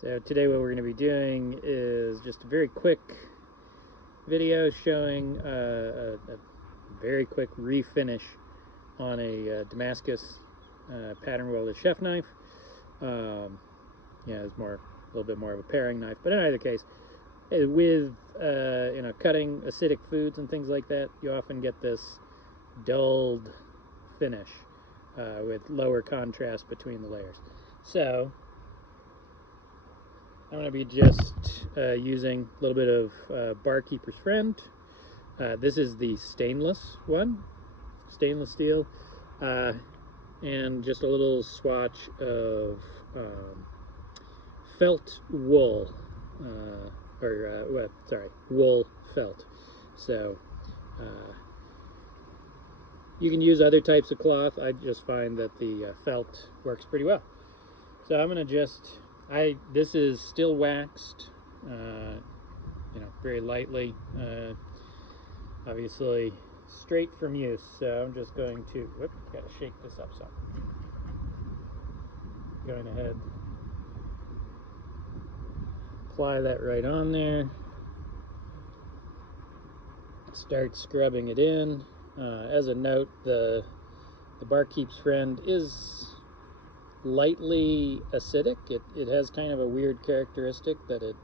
So today what we're going to be doing is just a very quick video showing a very quick refinish on a Damascus pattern welded chef knife. Yeah, it's a little bit more of a paring knife, but in either case, with cutting acidic foods and things like that, you often get this dulled finish with lower contrast between the layers. So I'm going to be just using a little bit of Barkeeper's Friend. This is the stainless one, stainless steel, and just a little swatch of felt wool, wool felt. So you can use other types of cloth. I just find that the felt works pretty well. So I'm going to just, this is still waxed, very lightly, obviously straight from use. So I'm just going to, gotta shake this up some. Going ahead, apply that right on there. Start scrubbing it in. As a note, the Barkeeper's Friend is lightly acidic. It has kind of a weird characteristic that it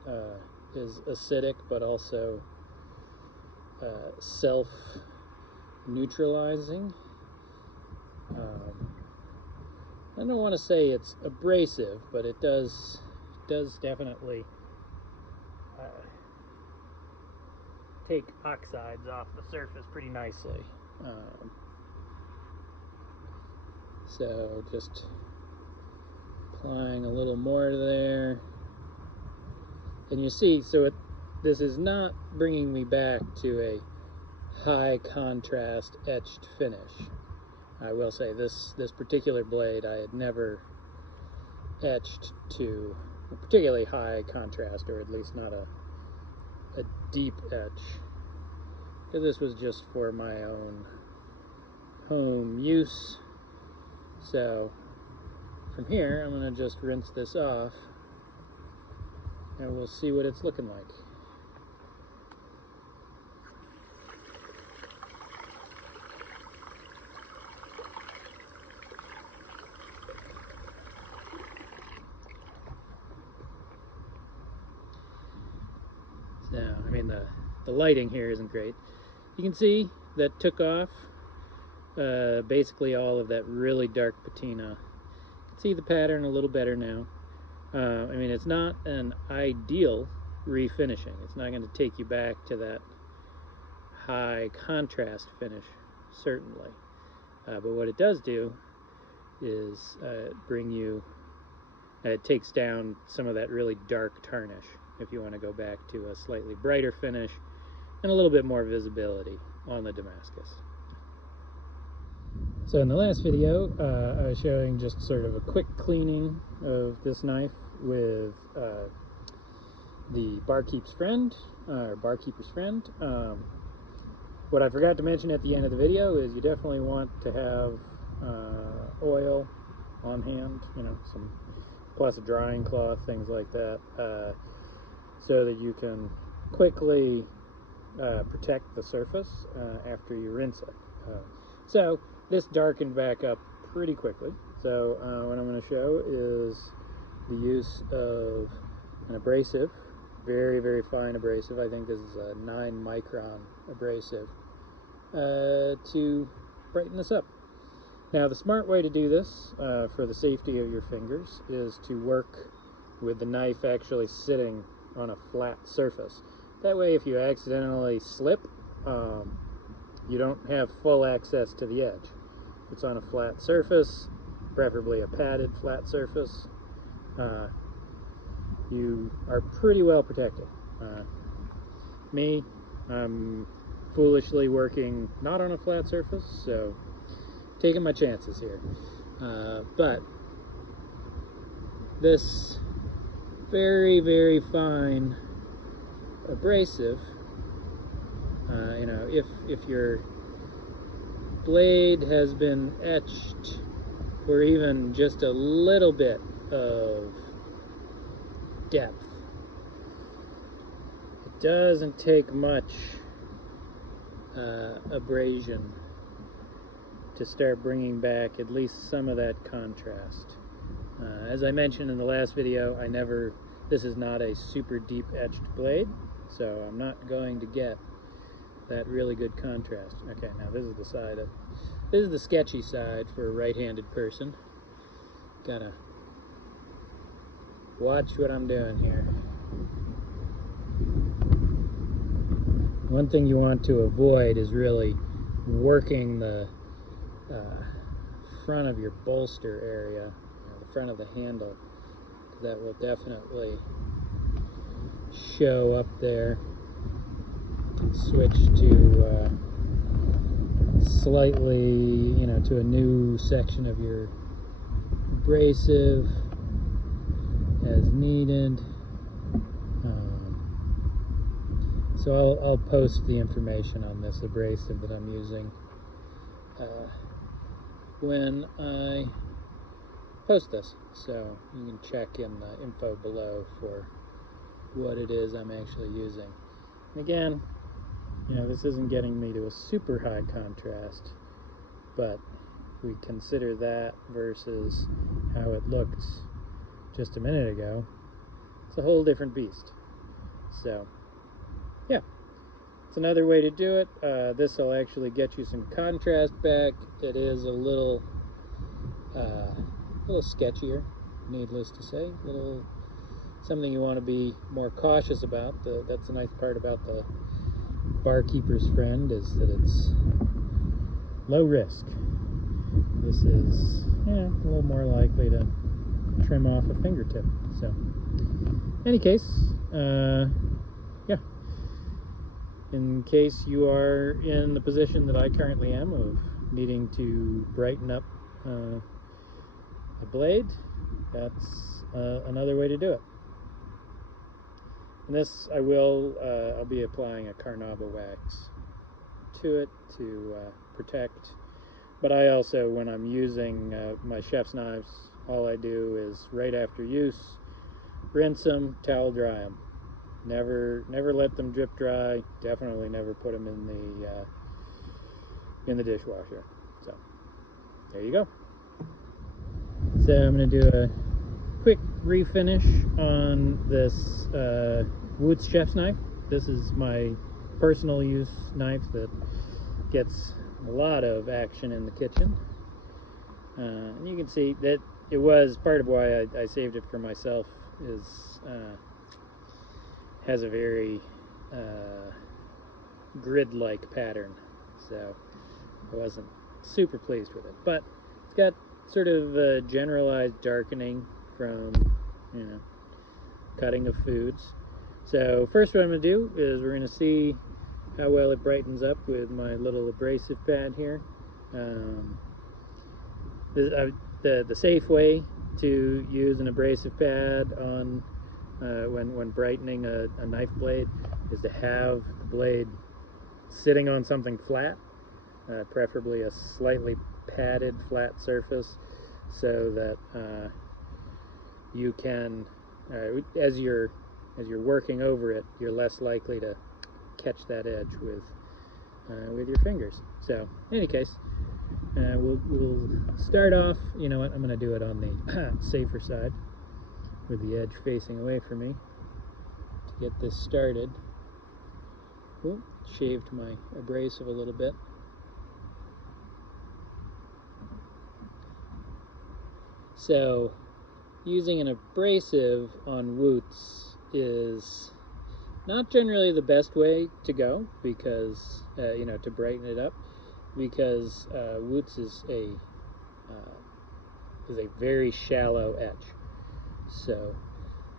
is acidic but also self-neutralizing. I don't want to say it's abrasive, but it does definitely take oxides off the surface pretty nicely. So just applying a little more there, and you see, so this is not bringing me back to a high contrast etched finish. I will say this particular blade I had never etched to a particularly high contrast, or at least not a deep etch, because this was just for my own home use. So from here, I'm going to just rinse this off, and we'll see what it's looking like. So, I mean, the lighting here isn't great. You can see that took off basically all of that really dark patina. See the pattern a little better now. I mean, it's not an ideal refinishing. It's not going to take you back to that high contrast finish, certainly. But what it does do is it takes down some of that really dark tarnish if you want to go back to a slightly brighter finish and a little bit more visibility on the Damascus. So in the last video, I was showing just sort of a quick cleaning of this knife with the Barkeeper's Friend, what I forgot to mention at the end of the video is you definitely want to have oil on hand, plus a drying cloth, things like that, so that you can quickly protect the surface after you rinse it. So this darkened back up pretty quickly. So what I'm going to show is the use of an abrasive, very, very fine abrasive. I think this is a 9 micron abrasive to brighten this up. Now, the smart way to do this for the safety of your fingers is to work with the knife actually sitting on a flat surface. That way, if you accidentally slip, you don't have full access to the edge. If it's on a flat surface, preferably a padded flat surface, you are pretty well protected. Me, I'm foolishly working not on a flat surface, so taking my chances here. But this very, very fine abrasive, if your blade has been etched or even just a little bit of depth. It doesn't take much abrasion to start bringing back at least some of that contrast. As I mentioned in the last video, this is not a super deep etched blade, so I'm not going to get that really good contrast. Okay, now this is the sketchy side for a right-handed person. Gotta watch what I'm doing here. One thing you want to avoid is really working the front of your bolster area, the front of the handle, because that will definitely show up there. Switch to slightly, to a new section of your abrasive as needed. So I'll post the information on this abrasive that I'm using when I post this, so you can check in the info below for what it is I'm actually using. And again, this isn't getting me to a super high contrast, but we consider that versus how it looked just a minute ago, it's a whole different beast. So yeah, it's another way to do it. This will actually get you some contrast back. It is a little sketchier, needless to say. Something you want to be more cautious about. That's the nice part about the Barkeeper's friend, is that it's low risk. This is a little more likely to trim off a fingertip. So, in any case, yeah. In case you are in the position that I currently am of needing to brighten up a blade, that's another way to do it. And this, I'll be applying a carnauba wax to it to protect. But I also, when I'm using my chef's knives, all I do is right after use, rinse them, towel dry them. Never let them drip dry. Definitely never put them in the dishwasher. So there you go. So I'm going to do a quick refinish on this wootz chef's knife. This is my personal use knife that gets a lot of action in the kitchen. And you can see that it was part of why I saved it for myself, is has a very grid-like pattern, so I wasn't super pleased with it. But it's got sort of generalized darkening from cutting of foods. So first what I'm going to do is we're going to see how well it brightens up with my little abrasive pad here. The safe way to use an abrasive pad on when brightening a knife blade is to have the blade sitting on something flat, preferably a slightly padded flat surface, so that you can, as you're working over it, you're less likely to catch that edge with your fingers. So in any case, we'll start off. You know what? I'm going to do it on the safer side, with the edge facing away from me, to get this started. Ooh, shaved my abrasive a little bit. So using an abrasive on wootz is not generally the best way to go, because to brighten it up, because wootz is a very shallow etch. So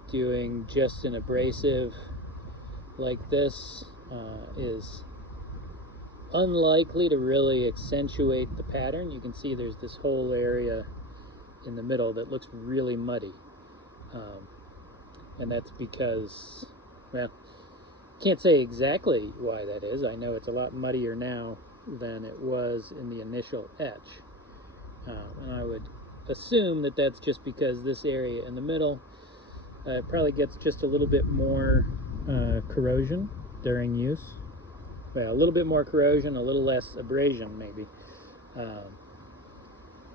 doing just an abrasive like this is unlikely to really accentuate the pattern. You can see there's this whole area in the middle that looks really muddy, and that's because, well, can't say exactly why that is. I know it's a lot muddier now than it was in the initial etch, and I would assume that that's just because this area in the middle it probably gets just a little bit more corrosion during use. Well, a little bit more corrosion, a little less abrasion maybe.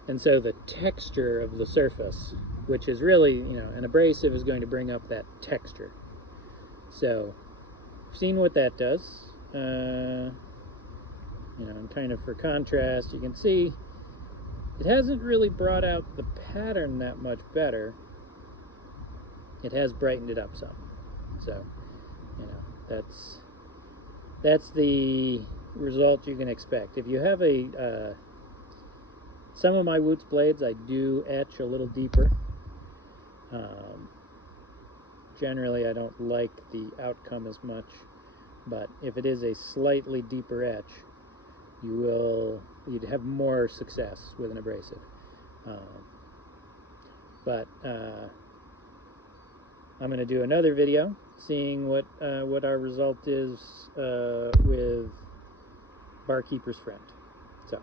And so the texture of the surface, which is really, an abrasive is going to bring up that texture. So, you've seen what that does. And kind of for contrast, you can see it hasn't really brought out the pattern that much better. It has brightened it up some. So, that's the result you can expect. If you have some of my wootz blades, I do etch a little deeper. Generally, I don't like the outcome as much, but if it is a slightly deeper etch, you'd have more success with an abrasive. But I'm going to do another video seeing what our result is with Barkeeper's friend. So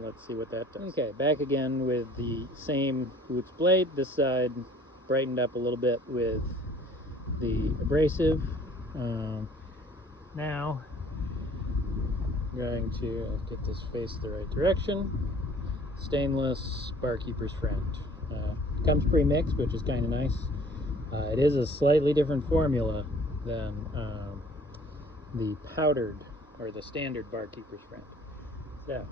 let's see what that does. Okay, back again with the same wootz blade. This side brightened up a little bit with the abrasive. Now I'm going to get this face the right direction. Stainless Barkeeper's friend. Comes pre-mixed, which is kind of nice. It is a slightly different formula than the powdered or the standard Barkeeper's friend. So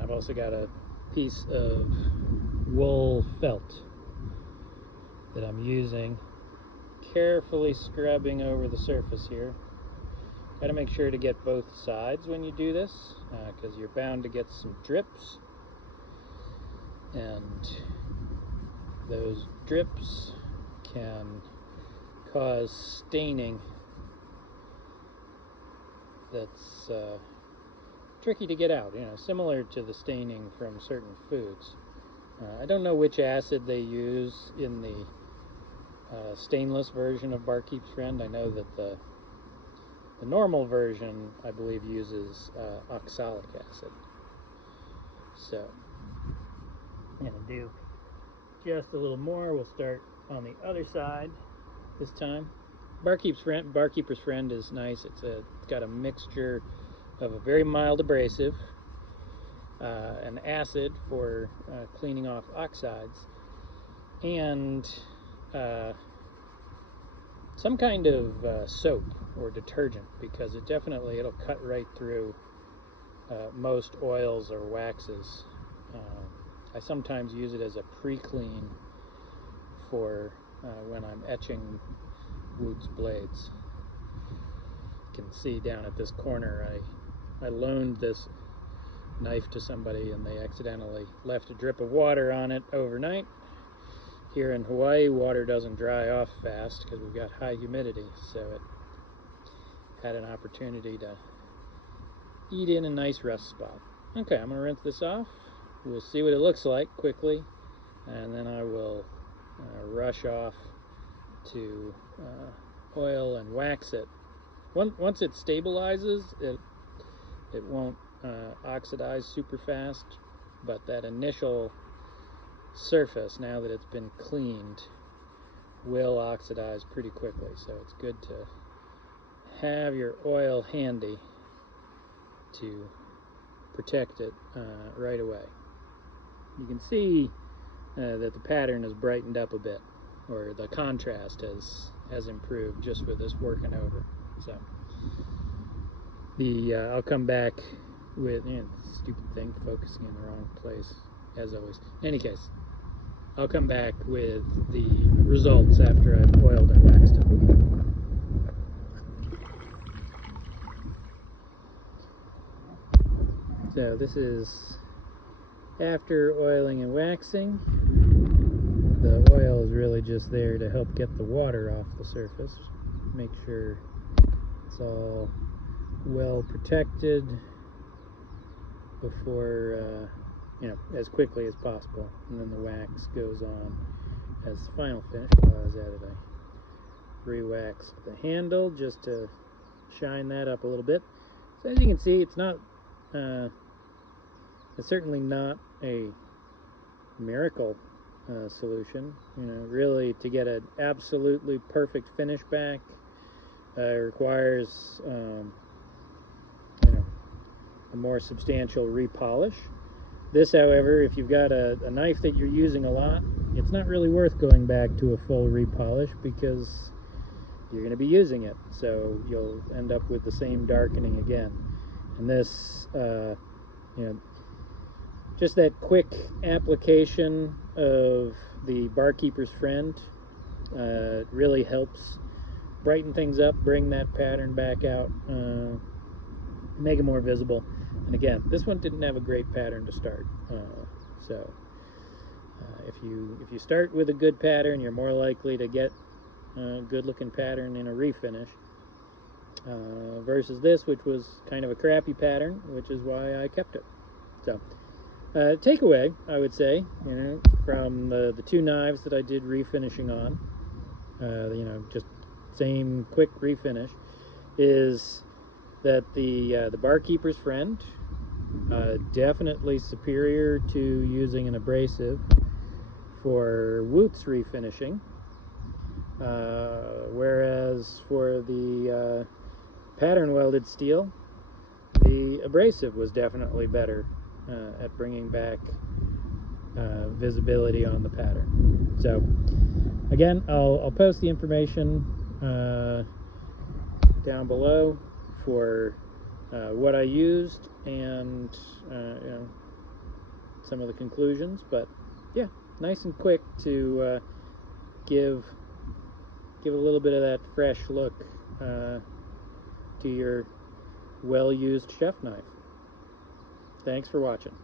I've also got a piece of wool felt that I'm using, carefully scrubbing over the surface here. Got to make sure to get both sides when you do this, because you're bound to get some drips, and those drips can cause staining that's tricky to get out, similar to the staining from certain foods. I don't know which acid they use in the stainless version of Barkeeper's friend. I know that the normal version, I believe, uses oxalic acid. So I'm going to do just a little more. We'll start on the other side this time. Barkeeper's friend is nice. It's got a mixture of a very mild abrasive, an acid for cleaning off oxides, and some kind of soap or detergent, because it'll cut right through most oils or waxes. I sometimes use it as a pre-clean for when I'm etching wootz blades. You can see down at this corner I loaned this knife to somebody and they accidentally left a drip of water on it overnight. Here in Hawaii, water doesn't dry off fast because we've got high humidity, so it had an opportunity to eat in a nice rust spot. Okay, I'm going to rinse this off. We'll see what it looks like quickly, and then I will rush off to oil and wax it. Once it stabilizes, it won't oxidize super fast, but that initial surface, now that it's been cleaned, will oxidize pretty quickly, so it's good to have your oil handy to protect it right away. You can see that the pattern has brightened up a bit, or the contrast has improved just with this working over. So I'll come back with stupid thing focusing in the wrong place as always. In any case, I'll come back with the results after I've oiled and waxed it. So this is after oiling and waxing. The oil is really just there to help get the water off the surface. Make sure it's all well protected before, as quickly as possible. And then the wax goes on as the final finish. While I was at it, I re-waxed the handle just to shine that up a little bit. So as you can see, it's not, it's certainly not a miracle solution. You know, really, to get an absolutely perfect finish back requires you know, a more substantial repolish. This, however, if you've got a knife that you're using a lot, it's not really worth going back to a full repolish because you're going to be using it, so you'll end up with the same darkening again. And this, you know, just that quick application of the Barkeeper's Friend really helps brighten things up, bring that pattern back out, make it more visible. And again, this one didn't have a great pattern to start, so if you start with a good pattern, you're more likely to get a good looking pattern in a refinish, versus this, which was kind of a crappy pattern, which is why I kept it. So takeaway, I would say, you know, from the two knives that I did refinishing on, you know, just same quick refinish, is that the Barkeeper's Friend, definitely superior to using an abrasive for wootz refinishing, whereas for the pattern welded steel, the abrasive was definitely better at bringing back visibility on the pattern. So again, I'll post the information down below for what I used and you know, some of the conclusions. But yeah, nice and quick to give a little bit of that fresh look to your well-used chef knife. Thanks for watching.